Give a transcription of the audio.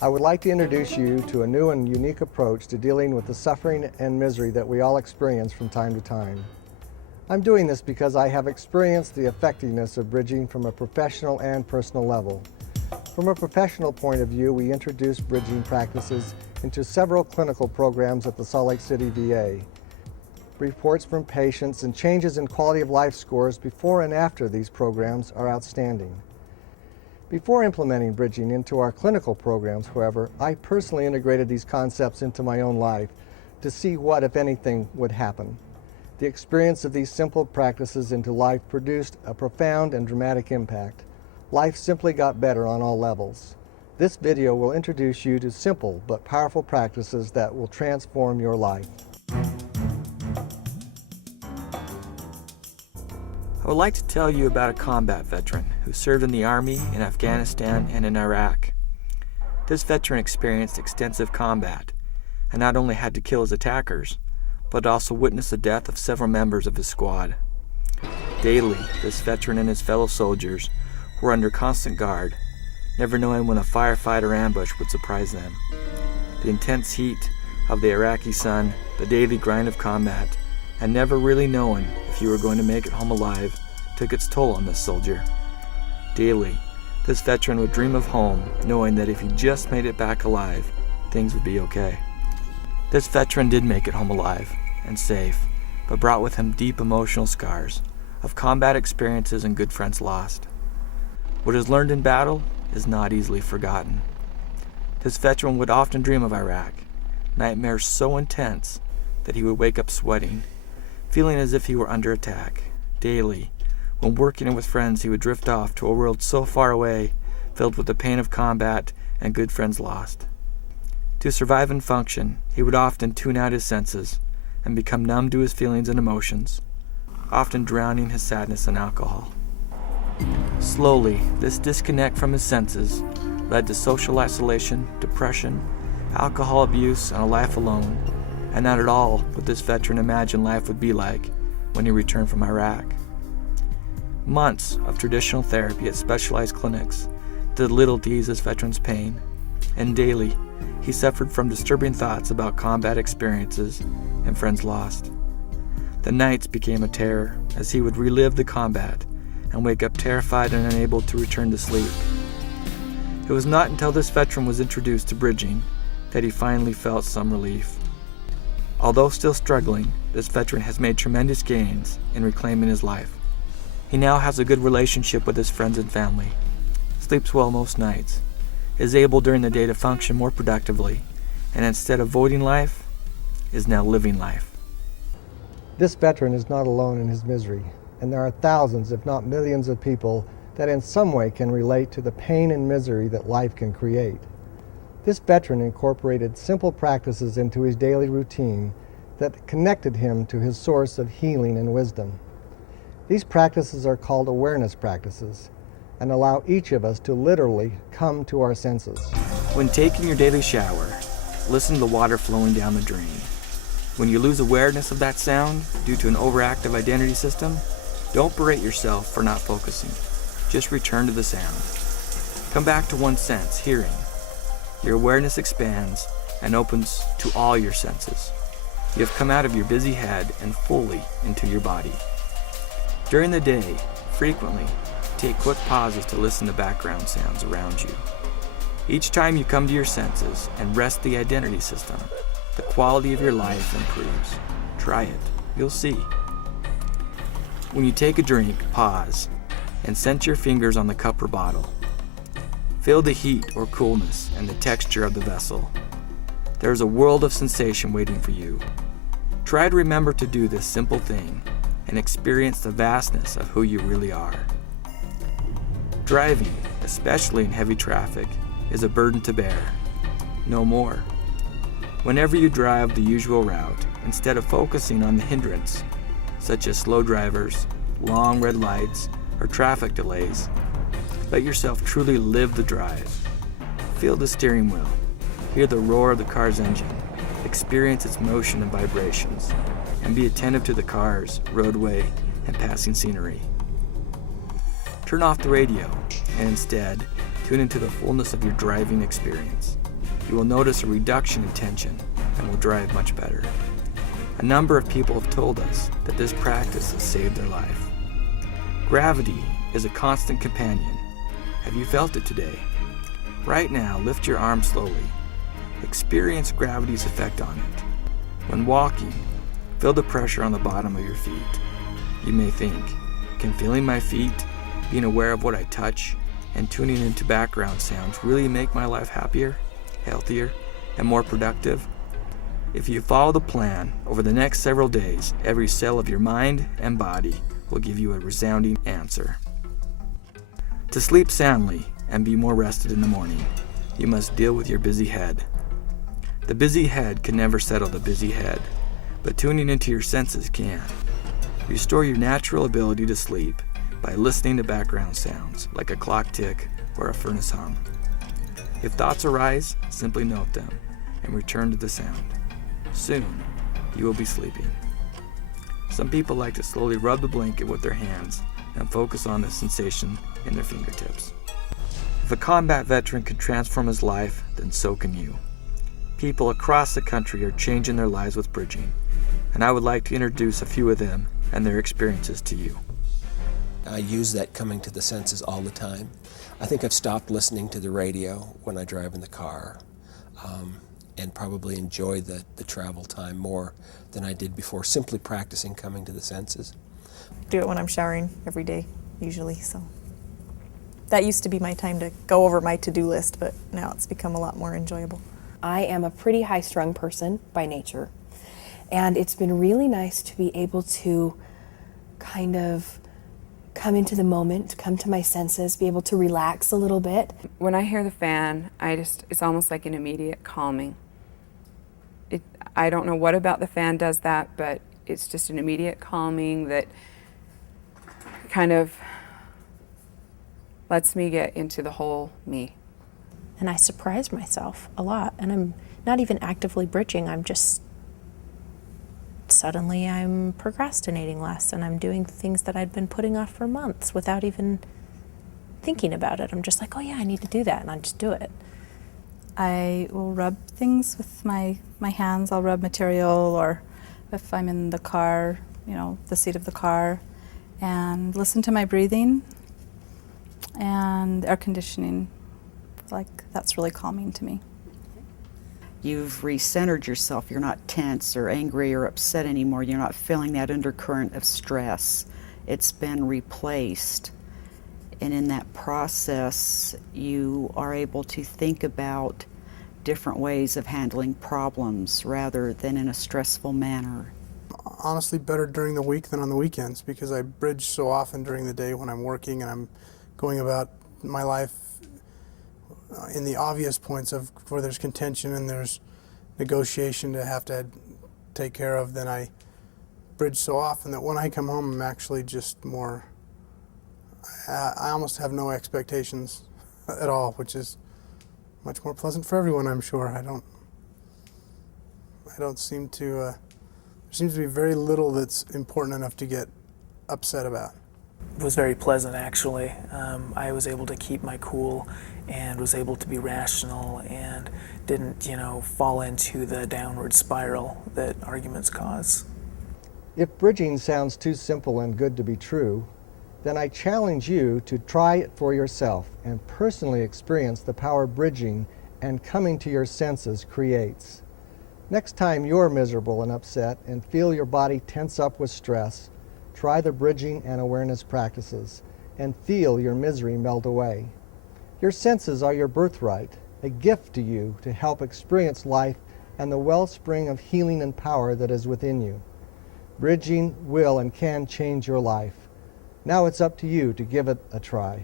I would like to introduce you to a new and unique approach to dealing with the suffering and misery that we all experience from time to time. I'm doing this because I have experienced the effectiveness of bridging from a professional and personal level. From a professional point of view, we introduced bridging practices into several clinical programs at the Salt Lake City VA. Reports from patients and changes in quality of life scores before and after these programs are outstanding. Before implementing bridging into our clinical programs, however, I personally integrated these concepts into my own life to see what, if anything, would happen. The experience of these simple practices into life produced a profound and dramatic impact. Life simply got better on all levels. This video will introduce you to simple but powerful practices that will transform your life. I would like to tell you about a combat veteran who served in the Army in Afghanistan and in Iraq. This veteran experienced extensive combat and not only had to kill his attackers, but also witnessed the death of several members of his squad. Daily, this veteran and his fellow soldiers were under constant guard, never knowing when a firefight or ambush would surprise them. The intense heat of the Iraqi sun, the daily grind of combat, and never really knowing if you were going to make it home alive took its toll on this soldier. Daily, this veteran would dream of home, knowing that if he just made it back alive, things would be okay. This veteran did make it home alive and safe, but brought with him deep emotional scars of combat experiences and good friends lost. What is learned in battle is not easily forgotten. This veteran would often dream of Iraq, nightmares so intense that he would wake up sweating, feeling as if he were under attack. Daily, when working with friends, he would drift off to a world so far away, filled with the pain of combat and good friends lost. To survive and function, he would often tune out his senses and become numb to his feelings and emotions, often drowning his sadness in alcohol. Slowly, this disconnect from his senses led to social isolation, depression, alcohol abuse, and a life alone, and not at all what this veteran imagined life would be like when he returned from Iraq. Months of traditional therapy at specialized clinics did little to ease this veteran's pain, and daily he suffered from disturbing thoughts about combat experiences and friends lost. The nights became a terror as he would relive the combat and wake up terrified and unable to return to sleep. It was not until this veteran was introduced to bridging that he finally felt some relief. Although still struggling, this veteran has made tremendous gains in reclaiming his life. He now has a good relationship with his friends and family, sleeps well most nights, is able during the day to function more productively, and instead of avoiding life, is now living life. This veteran is not alone in his misery, and there are thousands, if not millions, of people that in some way can relate to the pain and misery that life can create. This veteran incorporated simple practices into his daily routine that connected him to his source of healing and wisdom. These practices are called awareness practices and allow each of us to literally come to our senses. When taking your daily shower, listen to the water flowing down the drain. When you lose awareness of that sound due to an overactive identity system, don't berate yourself for not focusing. Just return to the sound. Come back to one sense, hearing. Your awareness expands and opens to all your senses. You have come out of your busy head and fully into your body. During the day, frequently, take quick pauses to listen to background sounds around you. Each time you come to your senses and rest the identity system, the quality of your life improves. Try it. You'll see. When you take a drink, pause and sense your fingers on the cup or bottle. Feel the heat or coolness and the texture of the vessel. There is a world of sensation waiting for you. Try to remember to do this simple thing and experience the vastness of who you really are. Driving, especially in heavy traffic, is a burden to bear. No more. Whenever you drive the usual route, instead of focusing on the hindrance, such as slow drivers, long red lights, or traffic delays, let yourself truly live the drive. Feel the steering wheel, hear the roar of the car's engine, experience its motion and vibrations, and be attentive to the cars, roadway, and passing scenery. Turn off the radio and instead tune into the fullness of your driving experience. you will notice a reduction in tension and will drive much better. A number of people have told us that this practice has saved their life. Gravity is a constant companion. Have you felt it today? Right now, lift your arm slowly. Experience gravity's effect on it. When walking, feel the pressure on the bottom of your feet. You may think, can feeling my feet, being aware of what I touch, and tuning into background sounds really make my life happier, healthier, and more productive? If you follow the plan, over the next several days, every cell of your mind and body will give you a resounding answer. To sleep soundly and be more rested in the morning, you must deal with your busy head. The busy head can never settle the busy head, but tuning into your senses can. Restore your natural ability to sleep by listening to background sounds like a clock tick or a furnace hum. If thoughts arise, simply note them and return to the sound. Soon, you will be sleeping. Some people like to slowly rub the blanket with their hands and focus on the sensation in their fingertips. If a combat veteran can transform his life, then so can you. People across the country are changing their lives with bridging, and I would like to introduce a few of them and their experiences to you. I use that coming to the senses all the time. I think I've stopped listening to the radio when I drive in the car, and probably enjoy the travel time more than I did before, simply practicing coming to the senses. Do it when I'm showering every day, usually, so. That used to be my time to go over my to-do list, but now it's become a lot more enjoyable. I am a pretty high-strung person by nature, and it's been really nice to be able to kind of come into the moment, come to my senses, be able to relax a little bit. When I hear the fan, it's almost like an immediate calming. I don't know what about the fan does that, but it's just an immediate calming that kind of lets me get into the whole me. And I surprise myself a lot, and I'm not even actively bridging, suddenly I'm procrastinating less, and I'm doing things that I'd been putting off for months without even thinking about it. I'm just like, oh yeah, I need to do that, and I just do it. I will rub things with my hands. I'll rub material, or if I'm in the car, the seat of the car, and listen to my breathing and air conditioning. That's really calming to me. You've recentered yourself. You're not tense or angry or upset anymore. You're not feeling that undercurrent of stress. It's been replaced. And in that process, you are able to think about different ways of handling problems rather than in a stressful manner. Honestly, better during the week than on the weekends, because I bridge so often during the day when I'm working and I'm going about my life in the obvious points of where there's contention and there's negotiation to have to take care of. Then I bridge so often that when I come home, I'm actually just more, I almost have no expectations at all, which is much more pleasant for everyone, I'm sure. I don't seem to, there seems to be very little that's important enough to get upset about. It was very pleasant, actually. I was able to keep my cool and was able to be rational and didn't, fall into the downward spiral that arguments cause. If bridging sounds too simple and good to be true, then I challenge you to try it for yourself and personally experience the power bridging and coming to your senses creates. Next time you're miserable and upset and feel your body tense up with stress, try the bridging and awareness practices and feel your misery melt away. Your senses are your birthright, a gift to you to help experience life and the wellspring of healing and power that is within you. Bridging will and can change your life. Now it's up to you to give it a try.